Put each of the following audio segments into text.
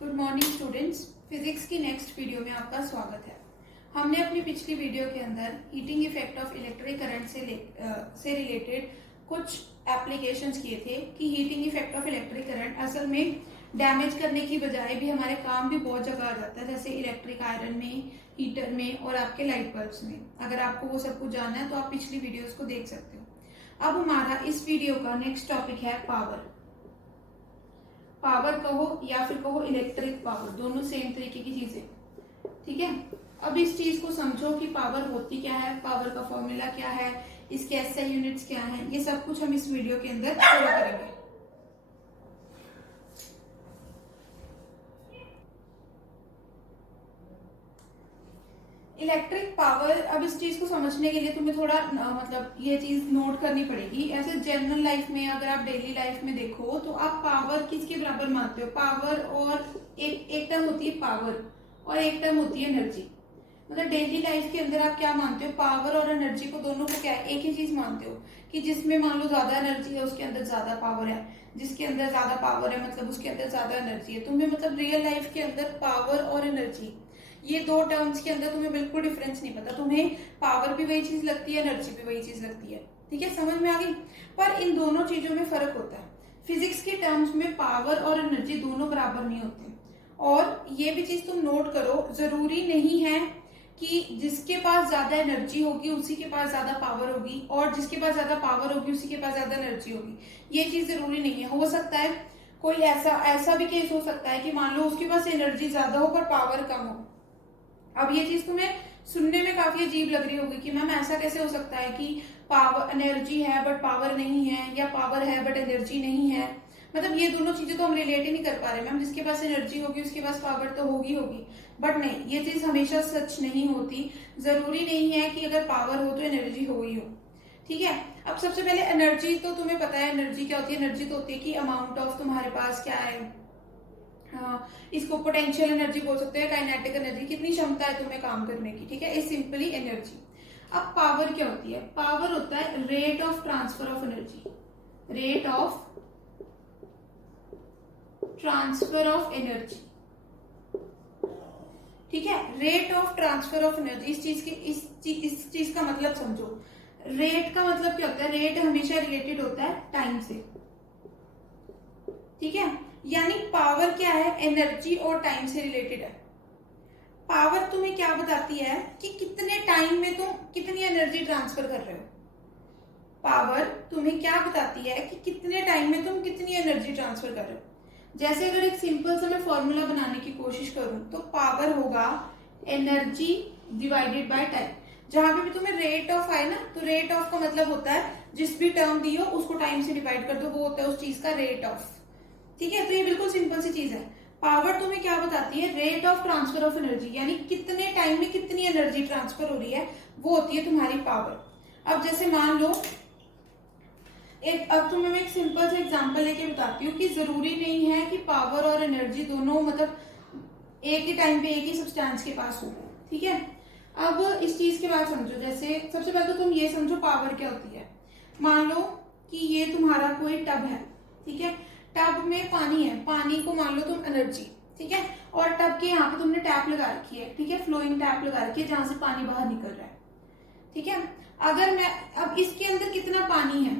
Good morning students. Physics की next video में आपका स्वागत है। हमने अपनी पिछली वीडियो के अंदर heating effect of electric current से रिलेटेड कुछ एप्लीकेशंस किए थे कि heating effect of electric current असल में डैमेज करने की बजाय भी हमारे काम भी बहुत जगह आ जाता है, जैसे इलेक्ट्रिक आयरन में, हीटर में और आपके लाइट बल्ब्स में। अगर आपको वो सब कुछ जानना है तो आप पिछली वीडियोस को देख सकते हो। अब हमारा इस वीडियो का नेक्स्ट टॉपिक है पावर। पावर कहो या फिर कहो इलेक्ट्रिक पावर, दोनों सेम तरीके की चीजें, ठीक है। अब इस चीज को समझो कि पावर होती क्या है, पावर का फॉर्मूला क्या है, इसके एसआई यूनिट्स क्या हैं, ये सब कुछ हम इस वीडियो के अंदर कवर करेंगे। इलेक्ट्रिक पावर, अब इस चीज को समझने के लिए तुम्हें थोड़ा मतलब ये चीज नोट करनी पड़ेगी। ऐसे जनरल लाइफ में, अगर आप डेली लाइफ में देखो तो आप पावर किसके बराबर मानते हो? पावर और एक टर्म होती है पावर और एक टर्म होती है एनर्जी। मतलब डेली लाइफ के अंदर आप क्या मानते हो? पावर और एनर्जी को दोनों को क्या एक ही चीज मानते हो कि जिसमें मान लो ज्यादा एनर्जी है उसके अंदर ज्यादा पावर है, जिसके अंदर ज्यादा पावर है मतलब उसके अंदर ज्यादा एनर्जी है। तुम्हें मतलब रियल लाइफ के अंदर पावर और एनर्जी, ये दो टर्म्स के अंदर तुम्हें बिल्कुल डिफरेंस नहीं पता। तुम्हें पावर भी वही चीज लगती है, एनर्जी भी वही चीज लगती है, ठीक है, समझ में आ गई। पर इन दोनों चीजों में फर्क होता है। फिजिक्स के टर्म्स में पावर और एनर्जी दोनों बराबर नहीं होते। और ये भी चीज तुम नोट करो, जरूरी नहीं है कि जिसके पास ज्यादा एनर्जी होगी उसी के पास ज्यादा पावर होगी, और जिसके पास ज्यादा पावर होगी उसी के पास ज्यादा एनर्जी होगी। ये चीज जरूरी नहीं है। हो सकता है कोई ऐसा भी केस हो सकता है कि मान लो उसके पास एनर्जी ज्यादा हो पर पावर कम हो। अब ये चीज तुम्हें सुनने में काफी अजीब लग रही होगी कि मैम ऐसा कैसे हो सकता है कि पावर एनर्जी है बट पावर नहीं है, या पावर है बट एनर्जी नहीं है। मतलब ये दोनों चीजें तो हम रिलेट ही नहीं कर पा रहे। मैम जिसके पास एनर्जी होगी उसके पास पावर तो होगी, बट नहीं, ये चीज हमेशा सच नहीं होती। जरूरी नहीं है कि अगर पावर हो तो एनर्जी हो ही हो, ठीक है। अब सबसे पहले एनर्जी तो तुम्हें पता है एनर्जी क्या होती है। एनर्जी तो होती है कि अमाउंट ऑफ तुम्हारे पास क्या है, इसको पोटेंशियल एनर्जी बोल सकते हैं, काइनेटिक एनर्जी, कितनी क्षमता है तुम्हें काम करने की, ठीक है, इज सिंपली एनर्जी। अब पावर क्या होती है? पावर होता है rate of transfer of energy, rate of transfer of energy, ठीक है, rate of transfer of energy. इस चीज का मतलब समझो। रेट का मतलब क्या होता है? रेट हमेशा रिलेटेड होता है टाइम से, ठीक है। यानी पावर क्या है? एनर्जी और टाइम से रिलेटेड है। पावर तुम्हें क्या बताती है कि कितने टाइम में तुम कितनी एनर्जी ट्रांसफर कर रहे हो। पावर तुम्हें क्या बताती है कि कितने टाइम में तुम कितनी एनर्जी ट्रांसफर कर रहे हो। जैसे अगर एक सिंपल सा मैं फॉर्मूला बनाने की कोशिश करूं तो पावर होगा एनर्जी डिवाइडेड बाय टाइम। जहां पे भी तुम्हें रेट ऑफ आए ना, तो रेट ऑफ का मतलब होता है जिस भी टर्म दी हो उसको टाइम से डिवाइड कर दो, वो होता है उस चीज का रेट ऑफ, ठीक है। तो ये बिल्कुल सिंपल सी चीज है। पावर तुम्हें क्या बताती है? Rate of transfer of energy, यानी कितने टाइम में कितनी एनर्जी ट्रांसफर हो रही है, वो होती है तुम्हारी पावर। अब जैसे मान लो अब तुम्हें मैं एक सिंपल सा एग्जांपल लेके बताती हूँ कि जरूरी नहीं है कि पावर और एनर्जी दोनों मतलब एक ही टाइम पे एक ही सब्सटेंस के पास हो, ठीक है। अब इस चीज के बाद समझो। जैसे सबसे पहले तो तुम ये समझो पावर क्या होती है। मान लो कि ये तुम्हारा कोई टब है, ठीक है, टब में पानी है, पानी को मान लो तुम एनर्जी, ठीक है, और टब के यहाँ पे तुमने टैप लगा रखी है, ठीक है, फ्लोइंग टैप लगा रखी है जहां से पानी बाहर निकल रहा है, ठीक है। अगर मैं अब इसके अंदर कितना पानी है,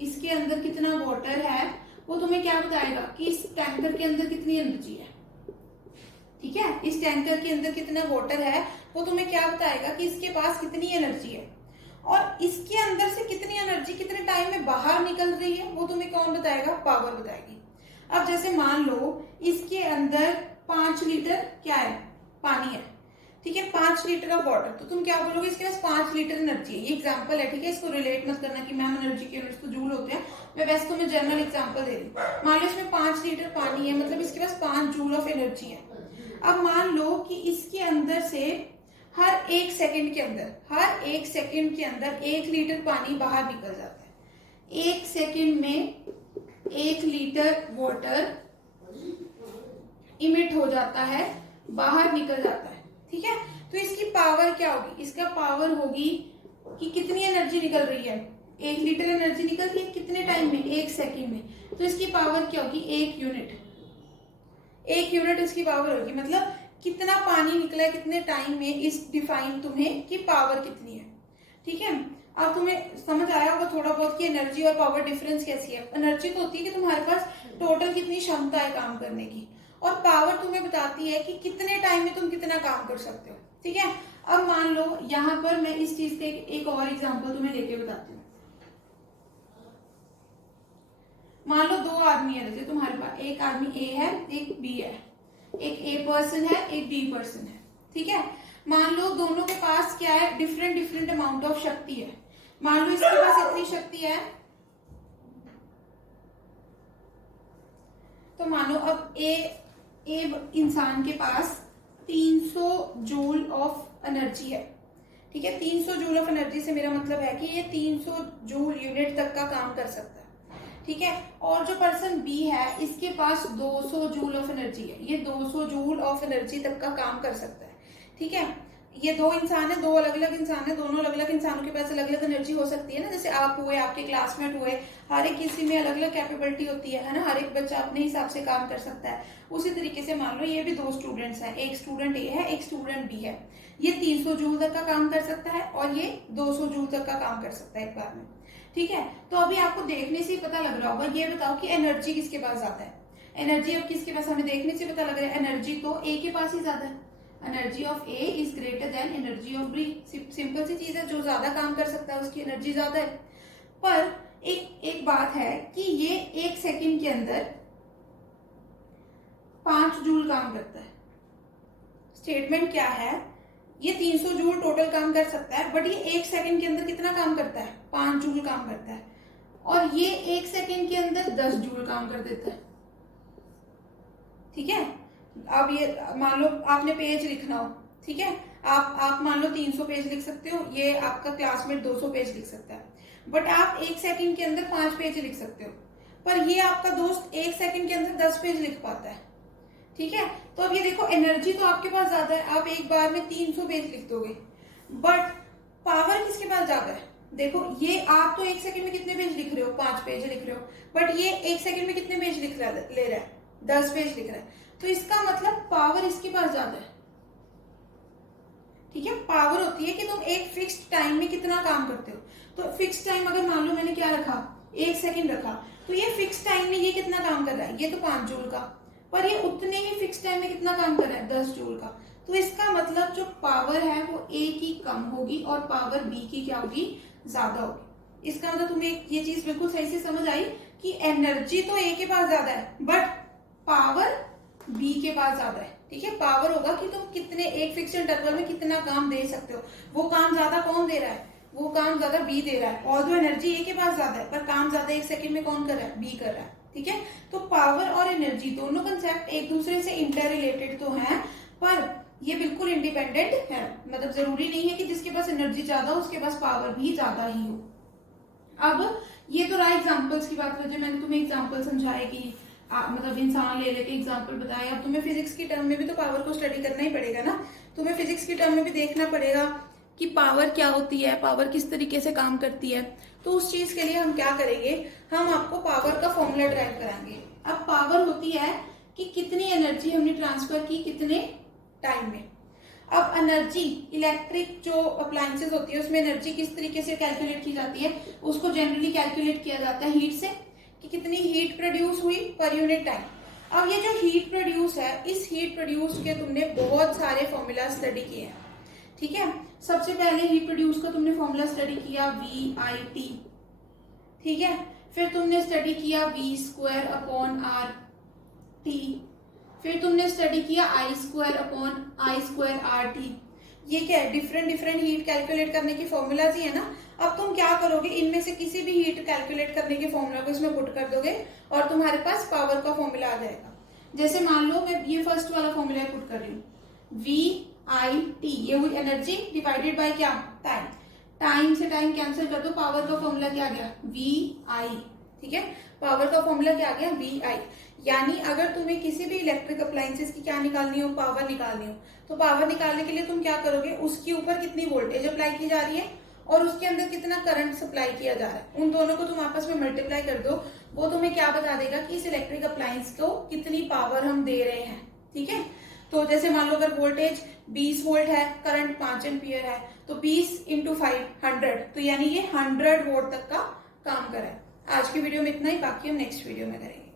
इसके अंदर कितना वाटर है, वो तुम्हें क्या बताएगा कि इस टैंकर के अंदर कितनी एनर्जी है, ठीक है। इस टैंकर के अंदर कितना वाटर है वो तुम्हें क्या बताएगा कि इसके पास कितनी एनर्जी है। और इसके अंदर से कितनी एनर्जी कितने टाइम में बाहर निकल रही है वो तुम्हें कौन बताएगा? पावर बताएगी। अब जैसे मान लो इसके अंदर 5 लीटर क्या है? पानी है, ठीक है, 5 लीटर ऑफ वाटर, तो तुम क्या बोलोगे? इसके पास 5 लीटर एनर्जी है। ये एग्जांपल है, ठीक है, इसको रिलेट मत करना कि मैम एनर्जी के यूनिट्स तो जूल होते हैं। मैं वैसे तुम्हें जनरल एग्जांपल दे रही हूँ। मान लो इसमें 5 लीटर पानी है, मतलब इसके पास 5 जूल ऑफ एनर्जी है। अब मान लो कि इसके अंदर से हर एक सेकंड के अंदर 1 लीटर पानी बाहर निकल जाता है। 1 सेकंड में 1 लीटर वाटर इमिट हो जाता है, बाहर निकल जाता है, ठीक है। तो इसकी पावर क्या होगी? इसका पावर होगी कि कितनी एनर्जी निकल रही है। 1 लीटर एनर्जी निकल रही है कितने टाइम में? 1 सेकंड में। तो इसकी पावर क्या होगी? 1 यूनिट। 1 यूनिट इसकी पावर होगी, मतलब कितना पानी निकला है कितने टाइम में, इस डिफाइन तुम्हें कि पावर कितनी है। ठीक है, अब तुम्हें समझ आया होगा थोड़ा बहुत कि एनर्जी और पावर डिफरेंस कैसी है। एनर्जी तो होती है कि तुम्हारे पास टोटल कितनी क्षमता है काम करने की, और पावर तुम्हें बताती है कि कितने टाइम में तुम कितना काम कर सकते हो। ठीक है, अब मान लो यहाँ पर मैं इस चीज के एक और एग्जांपल तुम्हें लेके बताती हूँ। मान लो 2 आदमी है, जैसे तुम्हारे पास एक आदमी ए है एक बी है, एक ए पर्सन है एक बी पर्सन है। ठीक है, मान लो दोनों के पास क्या है, डिफरेंट डिफरेंट अमाउंट ऑफ शक्ति है। मान लो इसके पास इतनी शक्ति है, तो मानो अब ए इंसान के पास 300 जूल ऑफ एनर्जी है। ठीक है, 300 जूल ऑफ एनर्जी से मेरा मतलब है कि ये 300 जूल यूनिट तक का काम कर सकता है। ठीक है, और जो पर्सन बी है इसके पास 200 जूल ऑफ एनर्जी है, ये 200 जूल ऑफ एनर्जी तक का काम कर सकता है। ठीक है, ये 2 इंसान है, 2 अलग अलग इंसान है, दोनों अलग अलग इंसानों के पास अलग अलग एनर्जी हो सकती है ना। जैसे आप हुए, आपके क्लासमेट हुए, हर एक किसी में अलग अलग कैपेबिलिटी होती है ना, हर एक बच्चा अपने हिसाब से काम कर सकता है। उसी तरीके से मान लो ये भी 2 स्टूडेंट्स हैं, एक स्टूडेंट ए है एक स्टूडेंट बी है, ये 300 जूल तक का काम कर सकता है और ये 200 जूल तक का काम कर सकता है एक बार में। ठीक है, तो अभी आपको देखने से ही पता लग रहा होगा, ये बताओ कि एनर्जी किसके पास ज्यादा है। एनर्जी अब किसके पास, हमें देखने से पता लग रहा है एनर्जी तो ए के पास ही ज्यादा है। Energy of A is greater than energy of B. Simple सी चीज है, जो ज्यादा काम कर सकता है उसकी एनर्जी ज्यादा है। पर एक बात है कि ये 1 सेकंड के अंदर 5 जूल काम करता है। स्टेटमेंट क्या है, ये 300 जूल टोटल काम कर सकता है, बट ये 1 सेकंड के अंदर कितना काम करता है, 5 जूल काम करता है, और ये 1 सेकंड के अंदर 10 जूल काम कर देता है। ठीक है, अब ये मान लो आपने पेज लिखना हो, ठीक है, आप मान लो 300 पेज लिख सकते हो, ये आपका क्लासमेट 200 पेज लिख सकता है, बट आप 1 सेकंड के अंदर 5 पेज लिख सकते हो, पर ये आपका दोस्त 1 सेकंड के अंदर 10 पेज लिख पाता है। ठीक है, तो अब ये देखो एनर्जी तो आपके पास ज्यादा है, आप एक बार में 300 पेज लिख दोगे, बट पावर किसके पास ज्यादा है। देखो ये आप तो 1 सेकंड में कितने पेज लिख रहे हो, 5 पेज लिख रहे हो, बट ये 1 सेकंड में कितने पेज ले रहा है, 10 पेज लिख रहा है, तो इसका मतलब पावर इसके पास ज्यादा है। ठीक है, पावर होती है कि तुम एक फिक्स्ड टाइम में कितना काम करते हो। तो फिक्स टाइम अगर मान लो मैंने क्या रखा, 1 सेकंड रखा, तो ये फिक्स टाइम में ये कितना काम कर रहा है, ये तो 5 जूल का, पर ये उतने ही फिक्स टाइम में कितना काम कर रहा है, 10 जूल का। तो इसका मतलब जो पावर है वो ए की कम होगी और पावर बी की क्या होगी, ज्यादा होगी। इसका मतलब तुम्हें ये चीज बिल्कुल सही से समझ आई कि एनर्जी तो ए के पास ज्यादा है, बट पावर बी के पास ज्यादा है। ठीक है, पावर होगा कि तुम कितने एक फिक्स इंटरवल में कितना काम दे सकते हो, वो काम ज्यादा कौन दे रहा है, वो काम ज्यादा बी दे रहा है, और जो एनर्जी ए के पास ज्यादा है पर काम ज्यादा 1 सेकंड में कौन कर रहा है, बी कर रहा है। ठीक है, तो पावर और एनर्जी दोनों कंसेप्ट एक दूसरे से इंटर रिलेटेड तो हैं, पर ये बिल्कुल इंडिपेंडेंट है। मतलब जरूरी नहीं है कि जिसके पास एनर्जी ज्यादा हो उसके पास पावर भी ज्यादा ही हो। अब ये तो रहा एग्जांपल्स की बात, वजह मैंने तुम्हें एग्जांपल समझाए कि मतलब इंसान ले लेके एग्जांपल बताए। अब तुम्हें फिजिक्स की टर्म में भी तो पावर को स्टडी करना ही पड़ेगा ना, तुम्हें फिजिक्स की टर्म में भी देखना पड़ेगा कि पावर क्या होती है, पावर किस तरीके से काम करती है। तो उस चीज के लिए हम क्या करेंगे, हम आपको पावर का फॉर्मूला ड्राइव कराएंगे। अब पावर होती है कि कितनी एनर्जी हमने ट्रांसफर की कितने टाइम में। अब एनर्जी, इलेक्ट्रिक जो अप्लायंसेस होती है उसमें एनर्जी किस तरीके से कैलकुलेट की जाती है, उसको जनरली कैलकुलेट किया जाता है हीट से, कि कितनी हीट प्रोड्यूस हुई पर यूनिट टाइम। अब ये जो हीट प्रोड्यूस है, इस हीट प्रोड्यूस के तुमने बहुत सारे फॉर्मूला स्टडी किए हैं। ठीक है, सबसे पहले हीट प्रोड्यूस का तुमने फॉर्मूला स्टडी किया VIT। ठीक है, फिर तुमने स्टडी किया V²/RT, फिर तुमने स्टडी किया I²/I²RT। ये क्या है, डिफरेंट हीट कैलकुलेट करने की फॉर्मूलाज ही है ना। अब तुम क्या करोगे, इनमें से किसी भी हीट कैलकुलेट करने के फॉर्मूला को इसमें पुट कर दोगे और तुम्हारे पास पावर का फॉर्मूला आ जाएगा। जैसे मान लो मैं ये फर्स्ट वाला फॉर्मूला पुट कर रही हूँ, VIT, ये हुई एनर्जी डिवाइडेड बाय क्या, टाइम। टाइम से टाइम कैंसिल कर दो, पावर का फॉर्मूला क्या आ गया, VI। ठीक है, पावर का फॉर्मूला क्या आ गया, VI। यानी अगर तुम्हें किसी भी इलेक्ट्रिक अप्लायंसेस की क्या निकालनी हो, पावर निकालनी हो, तो पावर निकालने के लिए तुम क्या करोगे, उसके ऊपर कितनी वोल्टेज अप्लाई की जा रही है और उसके अंदर कितना करंट सप्लाई किया जा रहा है, उन दोनों को तुम आपस में मल्टीप्लाई कर दो वो तुम्हें क्या बता देगा कि इस इलेक्ट्रिक अप्लायंस को कितनी पावर हम दे रहे हैं। ठीक है, तो जैसे मान लो अगर वोल्टेज 20 वोल्ट है, करंट 5 एम्पियर है, तो 20 इंटू 5 100, तो यानी ये 100 वोल्ट तक का काम करे। आज की वीडियो में इतना ही, बाकी हम नेक्स्ट वीडियो में करेंगे।